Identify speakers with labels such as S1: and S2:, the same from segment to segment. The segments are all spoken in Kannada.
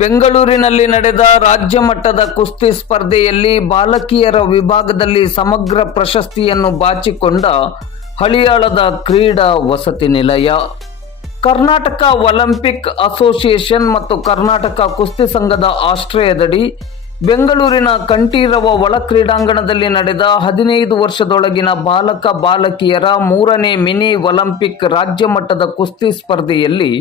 S1: ಬೆಂಗಳೂರಿನಲ್ಲಿ ನಡೆದ ರಾಜ್ಯ ಮಟ್ಟದ ಕುಸ್ತಿ ಸ್ಪರ್ಧೆಯಲ್ಲಿ ಬಾಲಕಿಯರ ವಿಭಾಗದಲ್ಲಿ ಸಮಗ್ರ ಪ್ರಶಸ್ತಿಯನ್ನು ಬಾಚಿಕೊಂಡ ಹಳಿಯಾಳದ ಕ್ರೀಡಾ ವಸತಿ ನಿಲಯ. ಕರ್ನಾಟಕ ಒಲಿಂಪಿಕ್ ಅಸೋಸಿಯೇಷನ್ ಮತ್ತು ಕರ್ನಾಟಕ ಕುಸ್ತಿ ಸಂಘದ ಆಶ್ರಯದಡಿ ಬೆಂಗಳೂರಿನ ಕಂಠೀರವ ಒಳ ಕ್ರೀಡಾಂಗಣದಲ್ಲಿ ನಡೆದ ಹದಿನೈದು ವರ್ಷದೊಳಗಿನ ಬಾಲಕ ಬಾಲಕಿಯರ ಮೂರನೇ ಮಿನಿ ಒಲಿಂಪಿಕ್ ರಾಜ್ಯ ಮಟ್ಟದ ಕುಸ್ತಿ ಸ್ಪರ್ಧೆಯಲ್ಲಿ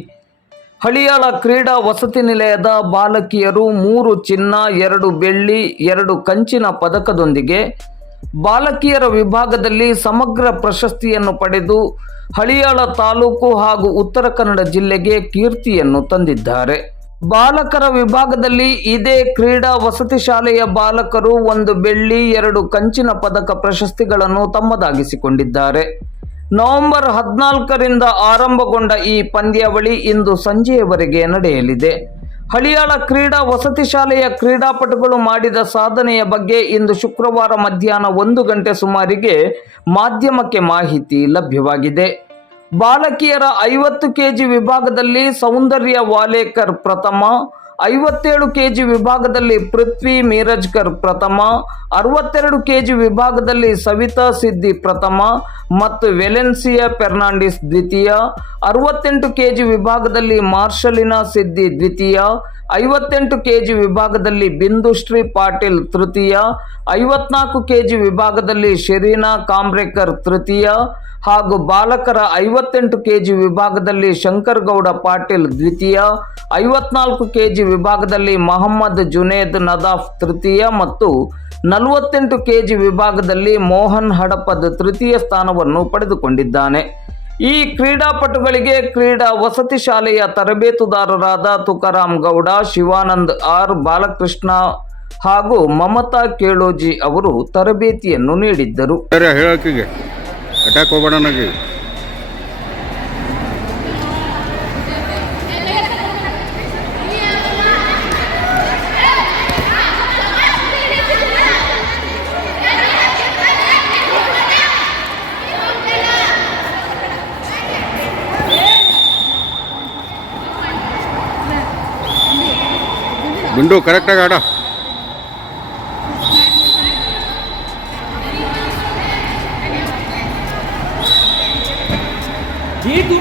S1: ಹಳಿಯಾಳ ಕ್ರೀಡಾ ವಸತಿ ನಿಲಯದ ಬಾಲಕಿಯರು ಮೂರು ಚಿನ್ನ, ಎರಡು ಬೆಳ್ಳಿ, ಎರಡು ಕಂಚಿನ ಪದಕದೊಂದಿಗೆ ಬಾಲಕಿಯರ ವಿಭಾಗದಲ್ಲಿ ಸಮಗ್ರ ಪ್ರಶಸ್ತಿಯನ್ನು ಪಡೆದು ಹಳಿಯಾಳ ತಾಲೂಕು ಹಾಗೂ ಉತ್ತರ ಕನ್ನಡ ಜಿಲ್ಲೆಗೆ ಕೀರ್ತಿಯನ್ನು ತಂದಿದ್ದಾರೆ. ಬಾಲಕರ ವಿಭಾಗದಲ್ಲಿ ಇದೇ ಕ್ರೀಡಾ ವಸತಿ ಶಾಲೆಯ ಬಾಲಕರು ಒಂದು ಬೆಳ್ಳಿ, ಎರಡು ಕಂಚಿನ ಪದಕ ಪ್ರಶಸ್ತಿಗಳನ್ನು ತಮ್ಮದಾಗಿಸಿಕೊಂಡಿದ್ದಾರೆ. ನವೆಂಬರ್ ಹದಿನಾಲ್ಕರಿಂದ ಆರಂಭಗೊಂಡ ಈ ಪಂದ್ಯಾವಳಿ ಇಂದು ಸಂಜೆಯವರೆಗೆ ನಡೆಯಲಿದೆ. ಹಳಿಯಾಳ ಕ್ರೀಡಾ ವಸತಿ ಶಾಲೆಯ ಕ್ರೀಡಾಪಟುಗಳು ಮಾಡಿದ ಸಾಧನೆಯ ಬಗ್ಗೆ ಇಂದು ಶುಕ್ರವಾರ ಮಧ್ಯಾಹ್ನ ಒಂದು ಗಂಟೆ ಸುಮಾರಿಗೆ ಮಾಧ್ಯಮಕ್ಕೆ ಮಾಹಿತಿ ಲಭ್ಯವಾಗಿದೆ. ಬಾಲಕಿಯರ ಐವತ್ತು ಕೆಜಿ ವಿಭಾಗದಲ್ಲಿ ಸೌಂದರ್ಯ ವಾಲೇಕರ್ ಪ್ರಥಮ ಐವತ್ತೇಳು ಕೆಜಿ ವಿಭಾಗದಲ್ಲಿ ಪೃಥ್ವಿ ಮೀರಜ್ಕರ್ ಪ್ರಥಮ, ಅರವತ್ತೆರಡು ಕೆಜಿ ವಿಭಾಗದಲ್ಲಿ ಸವಿತಾ ಸಿದ್ದಿ ಪ್ರಥಮ ಮತ್ತು ವೆಲೆನ್ಸಿಯಾ ಫೆರ್ನಾಂಡಿಸ್ ದ್ವಿತೀಯ, ಅರವತ್ತೆಂಟು ಕೆಜಿ ವಿಭಾಗದಲ್ಲಿ ಮಾರ್ಷಲಿನಾ ಸಿದ್ದಿ ದ್ವಿತೀಯ ಐವತ್ತೆಂಟು ಕೆಜಿ ವಿಭಾಗದಲ್ಲಿ ಬಿಂದುಶ್ರೀ ಪಾಟೀಲ್ ತೃತೀಯ, ಐವತ್ನಾಲ್ಕು ಕೆಜಿ ವಿಭಾಗದಲ್ಲಿ ಶೆರೀನಾ ಕಾಂಬ್ರೇಕರ್ ತೃತೀಯ ಹಾಗೂ ಬಾಲಕರ ಐವತ್ತೆಂಟು ಕೆಜಿ ವಿಭಾಗದಲ್ಲಿ ಶಂಕರ್ ಗೌಡ ಪಾಟೀಲ್ ದ್ವಿತೀಯ, ಐವತ್ನಾಲ್ಕು ಕೆಜಿ ವಿಭಾಗದಲ್ಲಿ ಮೊಹಮ್ಮದ್ ಜುನೇದ್ ನದಾಫ್ ತೃತೀಯ ಮತ್ತು ನಲವತ್ತೆಂಟು ಕೆಜಿ ವಿಭಾಗದಲ್ಲಿ ಮೋಹನ್ ಹಡಪದ್ ತೃತೀಯ ಸ್ಥಾನವನ್ನು ಪಡೆದುಕೊಂಡಿದ್ದಾನೆ. ಈ ಕ್ರೀಡಾಪಟುಗಳಿಗೆ ಕ್ರೀಡಾ ವಸತಿ ಶಾಲೆಯ ತರಬೇತುದಾರರಾದ ತುಕಾರಾಮ್ ಗೌಡ, ಶಿವಾನಂದ್ ಆರ್, ಬಾಲಕೃಷ್ಣ ಹಾಗೂ ಮಮತಾ ಕೇಳೋಜಿ ಅವರು ತರಬೇತಿಯನ್ನು ನೀಡಿದ್ದರು.
S2: ಗುಂಡು ಕರೆಕ್ಟಾಗಿ ಆಡ
S3: जी तू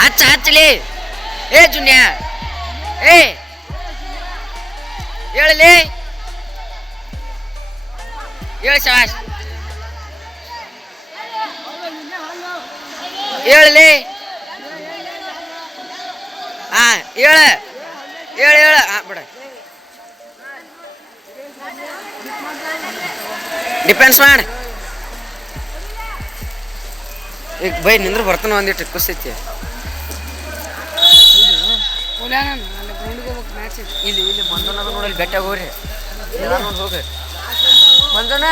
S4: ಹಚ್ಚ, ಹಚ್ಚಲಿ. ಏ, ಜುನ್ಯಾ. ಏ. ಹೇಳಲಿ. ಹೇಳಿ ಶವಾಸ್ ಹೇಳಲಿ. ಹಾ, ಹೇಳ. ಹೇಳ ಹೇಳ. ಹಾ, ಬಿಡ. ಡಿಫೆನ್ಸ್ ಮಾಡಿ. ಈಗ ಬೈ ನಿಂದ್ರ ಬರ್ತಾನ ಒಂದಿಟ್ಟು ಮ್ಯಾಚ್ ಇಲ್ಲಿ ಇಲ್ಲಿ ಮಂದನ ನೋಡಲ್ಲಿ ಬೆಟ್ಟ ಹೋಗ್ರಿ ನೋಡಿ ಹೋಗ್ರಿ. ಮಂದನ